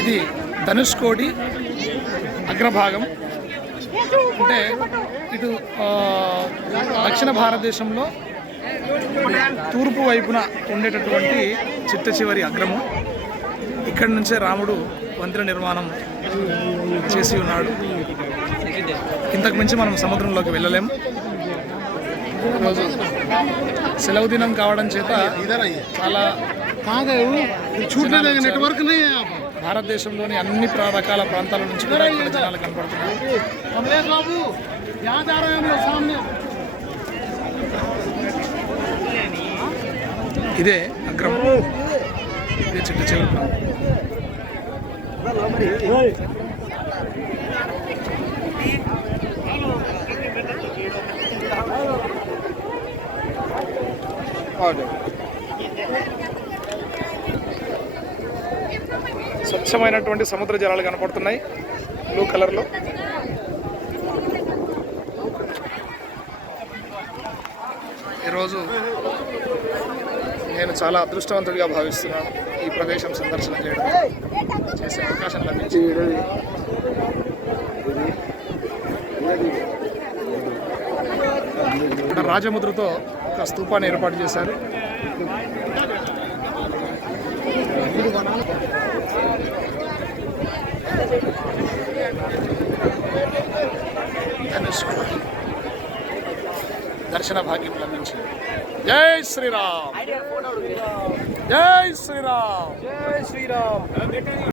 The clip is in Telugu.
ఇది ధనుష్కోడి అగ్రభాగం. అంటే ఇటు దక్షిణ భారతదేశంలో తూర్పు వైపున ఉండేటటువంటి చిట్ట చివరి అగ్రము. ఇక్కడి నుంచే రాముడు వంతెన నిర్మాణం చేసి ఉన్నాడు. ఇంతకు మించి మనం సముద్రంలోకి వెళ్ళలేము ఈరోజు సెలవు దినం కావడం చేత చాలా నెట్వర్క్ భారతదేశంలోని అన్ని రకాల ప్రాంతాల నుంచి ఇదే అగ్రం. చిట్ట స్వచ్ఛమైనటువంటి సముద్ర జలాలు కనపడుతున్నాయి. బ్లూ కలర్లో ఈరోజు నేను చాలా అదృష్టవంతుడిగా భావిస్తున్నాను. ఈ ప్రదేశం సందర్శన చేయడం చేసే అవకాశం లభించింది. ఇక్కడ రాజముద్రతో ఒక స్తూపాన్ని ఏర్పాటు చేశారు. దర్శన భాగ్యం లభించింది. జై శ్రీరామ్. జై శ్రీరామ్.